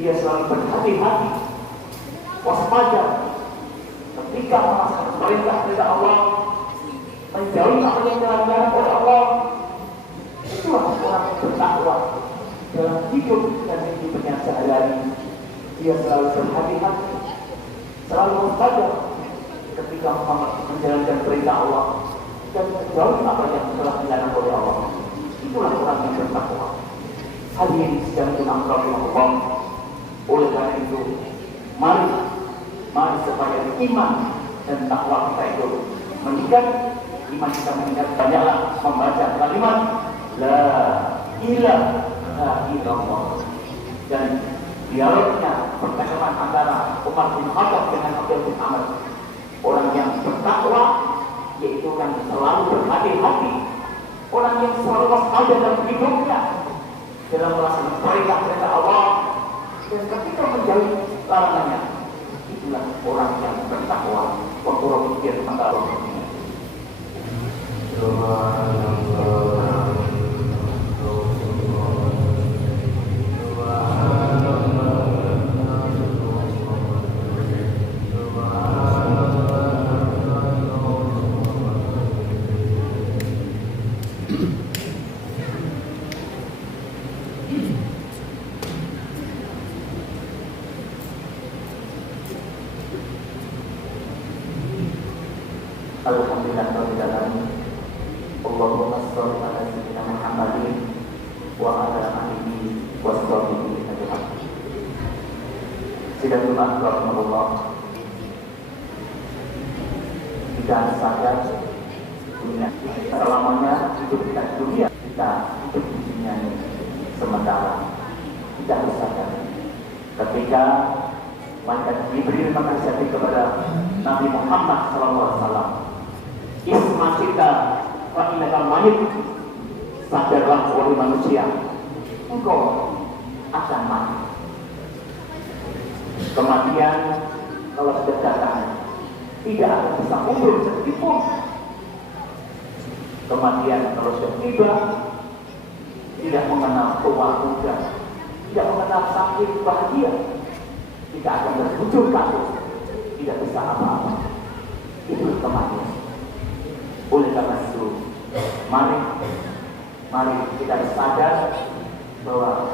dia selalu berhati-hati, waspada ketika melaksanakan perintah Allah, menjauhi apa yang dilarang oleh Allah. Itulah orang yang bertakwa dalam hidup dan hidupnya sehari-hari. Dia selalu berhati-hati, selalu waspada ketika menjalankan perintah Allah dan menjauhi apa yang telah dilarang oleh Allah. Itulah orang yang bertakwa. Hadirin sedang dirahmati Allah. Oleh karena itu, mari supaya iman dan takwa kita itu meningkat. Iman kita meningkat, banyaklah membaca kalimat La ilaha illallah. Dan dialognya percakapan antara Umar bin Khattab dengan Abdul bin Amr, orang yang bertakwa yaitu kan selalu berhati-hati, orang yang selalu waspada dalam hidupnya dalam melaksanakan perintah Allah dan ketika menjauhi larangannya. Itulah orang yang bertakwa. Wa qul pikir antara ini. Alhamdulillah, Allahumma sholli ala sayyidina Muhammadin wa ala alihi wa sahbihi ajma'in. Sidang Jumat rahimahullah. Tidak sadar dunia selamanya hidup kita di dunia, kita hidup di dunia ini sementara. Kita harus sadar ketika malaikat Jibril menasihati kepada Nabi Muhammad SAW, Isma kita wa innaka mayyit, sadarlah wahai manusia, engkau akan mati. Kematian kalau sudah datang tidak akan bisa mundur sedikit pun. Kematian kalau sudah tiba tidak mengenal tua muda, tidak mengenal sakit bahagia, tidak akan berbujur kaku, tidak bisa apa-apa. Itu kematian. Oleh karena itu, mari kita sadar bahwa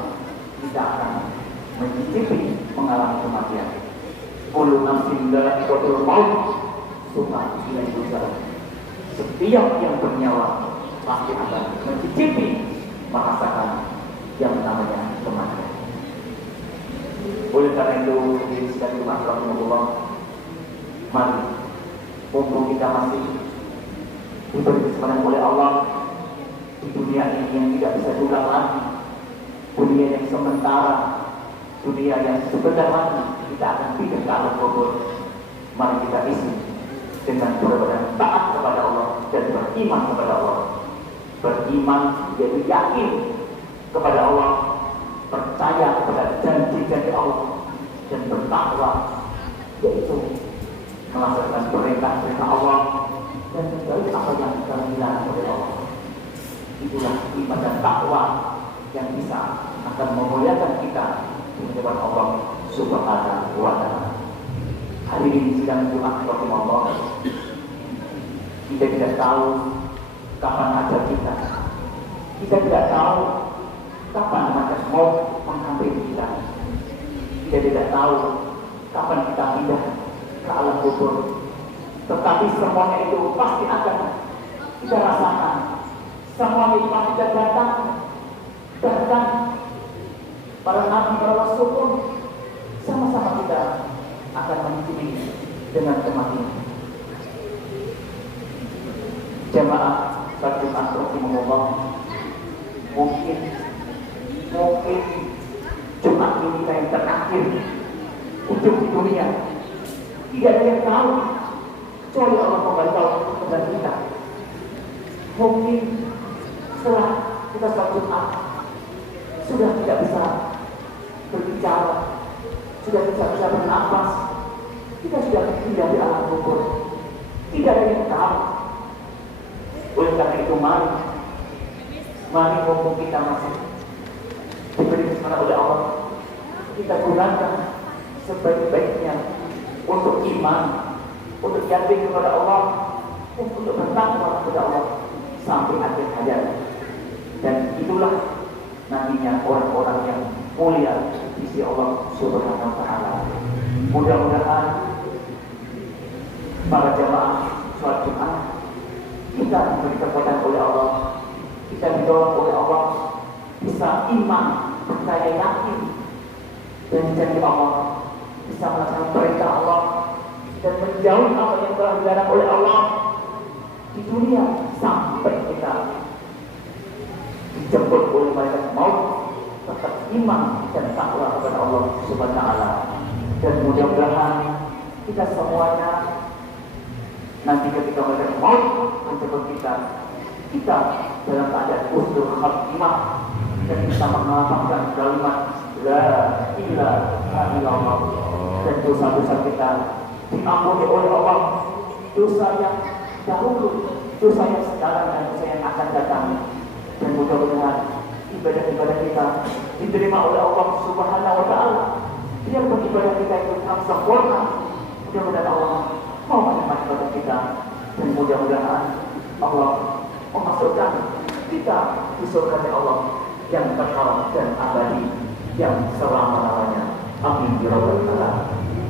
kita akan mencicipi mengalami kematian. Kullu nafsin dha'iqatul maut, tsumma ilaihi turja'un. Setiap yang bernyawa pasti akan mencicipi, merasakan yang namanya kematian. Oleh karena itu, diri sekali Allah, mari mumpung kita masih diberi kesempatan oleh Allah di dunia ini yang tidak bisa diulang lagi, dunia yang sementara, dunia yang sebentar lagi kita akan pindah ke alam kubur. Mari kita isi dengan benar-benar taat kepada Allah dan beriman kepada Allah. Beriman jadi yakin kepada Allah, percaya kepada janji-janji Allah, dan bertakwa yaitu melaksanakan perintah-perintah Allah dan menjauhi apa yang dilarang oleh Allah. Itulah iman dan takwa yang bisa akan memuliakan kita di hadapan Allah Subhanahu wa ta'ala. Hari ini sidang Jumat rahimahullah. Kita tidak tahu kapan ajal kita. Kita tidak tahu kapan malaikat maut menghampiri kita. Kita tidak tahu kapan kita pindah ke alam kubur. Tetapi semuanya itu pasti akan kita rasakan. Semuanya itu pasti kita datang. Bahkan para nabi, para rasul pun sama-sama kita akan mencicipi dengan kematian. Jamaah salat Jumat rahimahullah, mungkin Jumat ini kita yang terakhir ujung di dunia. Tidak ada yang tahu kecuali Allah memberitahu kepada kita. Mungkin setelah kita salat Jumat sudah tidak bisa berbicara, sudah tidak bisa bernafas, kita sudah pindah di alam kubur. Tidak ada yang tahu. Oleh karena itu, mari mumpung kita masih diberi kesempatan oleh Allah, kita gunakan sebaik-baiknya untuk iman, untuk yakin kepada Allah, untuk bertakwa kepada Allah sampai akhir hayat. Dan itulah nantinya orang-orang yang mulia di sisi Allah Subhanahu wa taala. Mudah-mudahan para jamaah sholat Jumat kita diberi kekuatan oleh Allah, kita didorong oleh Allah, bisa iman, percaya, yakin dan janji Allah, bisa melaksanakan perintah Allah dan menjauhi apa yang telah dilarang oleh Allah di dunia sampai kita dijemput oleh malaikat maut, tetap iman dan takwa kepada Allah Subhanahu wa taala. Dan mudah-mudahan kita semuanya nanti ketika malaikat maut menjemput kita dalam keadaan husnul khatimah dan bisa mengamalkan kalimat la ilaha illallah, dan dosa-dosa kita diampuni oleh Allah, dosa yang dahulu, dosa yang sekarang dan dosa yang akan datang. Dan mudah-mudahan ibadah-ibadah kita diterima oleh Allah Subhanahu wa taala. Biarpun ibadah kita itu tetap sempurna, mudah-mudahan Allah mau menerima ibadah kita, dan mudah-mudahan Allah memasukkan kita di surga Allah yang kekal dan abadi, yang selama-lamanya. Amin ya rabbal alamin.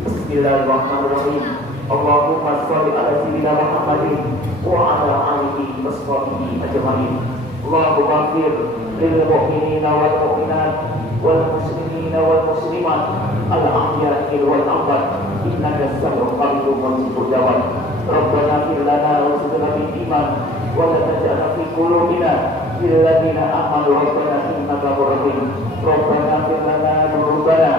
Bismillahirrahmanirrahim. Allahumma shalli ala sayyidina Muhammadin wa ala alihi washabihi ajmain. Allahumma ighfir lil mu'minina wal mu'minat wal muslimina wal muslimat al ahya'i wal amwat innaka sami'un qaribun mujibud da'wat. Rabbana ighfir lana wa zidna bil iman wa la taj'al fi qulubina lil ladzina amanu rabbana innaka rahim. Rabbana ighfir lana dzunubana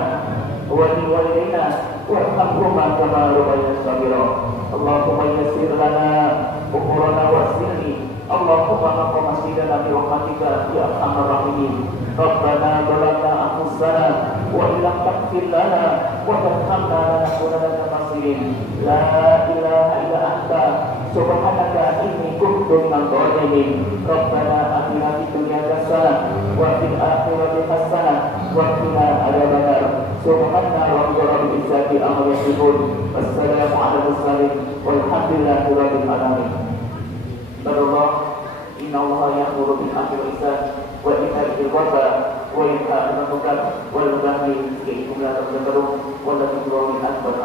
wa li walidayna warhamhuma kama rabbayana shaghira. Allahumma yassir lana umurana wassirni Allahumma laqad masjidana bi rahmatika ya arhamar rahimin. Rabbana zalamna anfusana wa illam taghfir lana wa tarhamna lanakunanna minal khasirin. La ilaha illa anta subhanaka inni kuntu minadh dhalimin. Rabbana atina fid dunya hasanah wa fil akhirati hasanah wa qina adzabannar. Subhana rabbika rabbil izzati amma yasifun. Wassalamu ala mursalin walhamdulillahi rabbil alamin. Allah, inna Allah ya'muru bil 'adli wal ihsan wa ita'i dzil qurba wa yanha 'anil munkar wal baghi yaikum la tadhkuru wa la tudru min akbar.